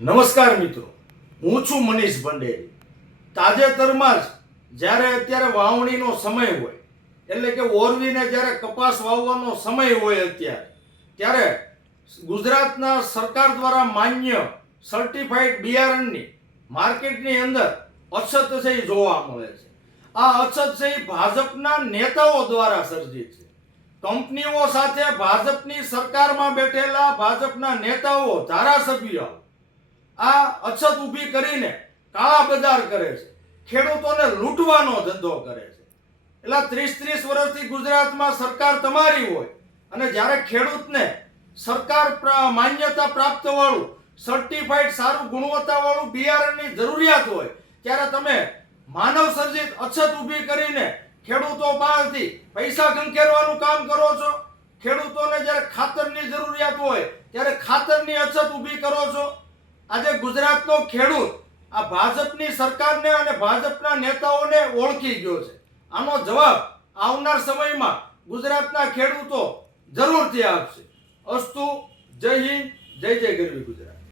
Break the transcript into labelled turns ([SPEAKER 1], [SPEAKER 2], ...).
[SPEAKER 1] નમસ્કાર મિત્રો. હું છું મનીષ ભંડેરી. તાજેતરમાં જ જ્યારે અત્યારે વાવણીનો સમય હોય, એટલે કે ઓરવીને જ્યારે કપાસ વાવવાનો સમય હોય અત્યારે, ત્યારે ગુજરાતના સરકાર દ્વારા માન્ય સર્ટિફાઈડ બિયારણની માર્કેટની અંદર અછત છે જોવા મળે છે. આ અછત છે ભાજપના નેતાઓ દ્વારા સર્જિત છે. કંપનીઓ સાથે ભાજપની સરકારમાં બેઠેલા ભાજપના નેતાઓ ધારાસભ્યો આ અછત ઊભી કરીને કાળા બજાર કરે છે. ખેડૂતોને લૂંટવાનો ધંધો કરે છે. એટલે ત્રીસ ત્રીસ વર્ષથી ગુજરાતમાં સરકાર તમારી હોય અને જ્યારે ખેડૂતને સરકાર માન્યતા પ્રાપ્ત વાળું સર્ટિફાઈડ સારું ગુણવત્તા વાળું બિયારણની જરૂરિયાત હોય, ત્યારે તમે માનવ સર્જિત અછત ઊભી કરીને ખેડૂતો પાસેથી પૈસા ખંખેરવાનું કામ કરો છો. ખેડૂતોને જ્યારે ખાતરની જરૂરિયાત હોય, ત્યારે ખાતરની અછત ઊભી કરો છો. આજે ગુજરાતનો ખેડૂત આ ભાજપની સરકારને અને ભાજપના નેતાઓને ઓળખી ગયો છે. આનો જવાબ આવનાર સમયમાં ગુજરાતના ખેડૂતો જરૂરથી આપશે. અસ્તુ, જય હિન્દ, જય જય ગરવી ગુજરાત.